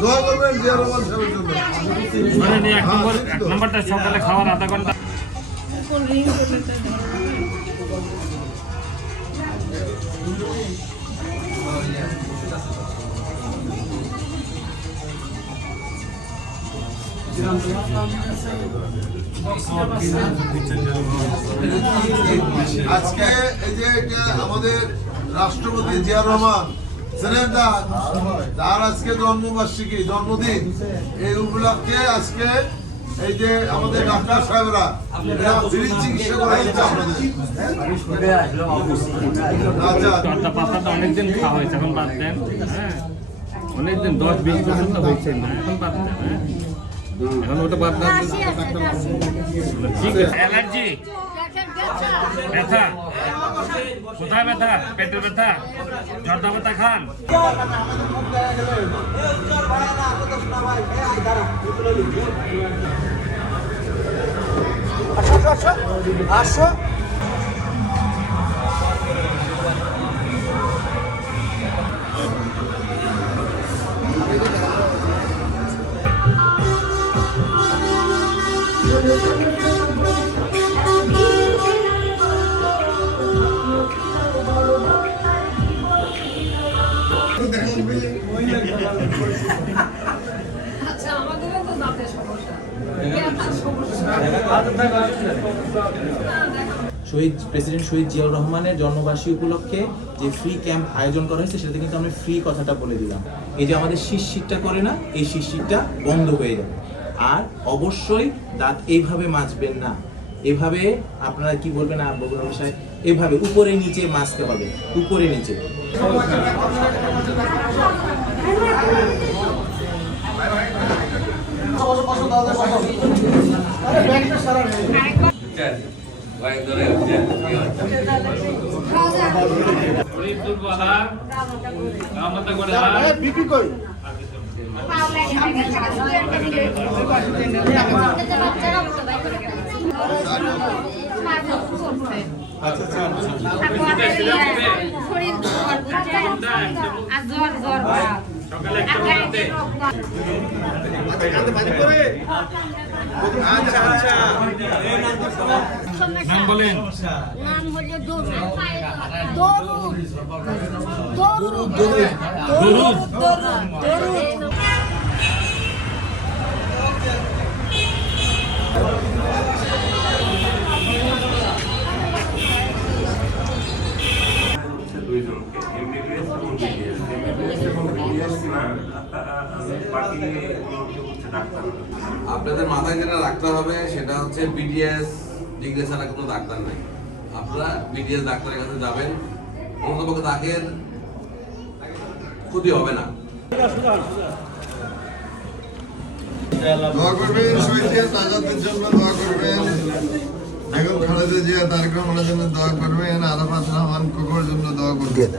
দোয়া করবেন জিয়া রহমান সাহেবের জন্য। এক নম্বরটা সকালে খাওয়ার আধা ঘন্টা আজকে এই যে এটা আমাদের রাষ্ট্রপতি জিয়া রহমান তার আজকে জন্মবার্ষিকী জন্মদিন, এই উপলক্ষে আজকে এই যে আমাদের ডাক্তার সাহেবরা ফ্রি চিকিৎসা করে দিচ্ছে আপনাদের। অনেকদিন খাওয়া হয়েছে, এখন বাদ দেন। হ্যাঁ অনেকদিন 10-20 বছর তো হয়েছে না, এখন বাদ দেন। এখন ওটা বাদ দেন। অ্যালার্জি, ব্যথা, কোথায় ব্যথা? পেটে ব্যথা, জর্দা ব্যথা খান। আসো আচ্ছা, আমাদেরও তো দাঁতের সমস্যা। শহীদ প্রেসিডেন্ট শহীদ জিয়াউর রহমানের জন্মবার্ষিকী উপলক্ষে যে ফ্রি ক্যাম্প আয়োজন করা হয়েছে সেটাতে কিন্তু আমরা ফ্রি কথাটা বলে দিলাম। এই যে আমাদের শিরশিরটা করে না, এই শিরশিরটা বন্ধ হয়ে যাবে। আর অবশ্যই দাঁত এইভাবে মাজবেন না, এভাবে আপনারা কি বলবেন বগুড়া ভাষায়, এভাবে উপরে নিচে মাজতে হবে, উপরে নিচে। নাম বলেন। নাম হলো দরুদ। আপনাদের মাথায় যেটা রাখতে হবে সেটা হচ্ছে বিডিএস ডিগ্রি ছাড়া কোনো ডাক্তার নাই। আপনারা বিডিএস ডাক্তারের কাছে যাবেন, অন্ততপক্ষে দাগের ক্ষতি হবে না। দোয়া করবেন শহীদ জিয়া তাজাদের জন্য, দোয়া করবেন বেগম খালেদা জিয়া তারেক রহমানের জন্য, দোয়া করবেন আরাফাত রহমান কোকোর জন্য, দোয়া করবেন।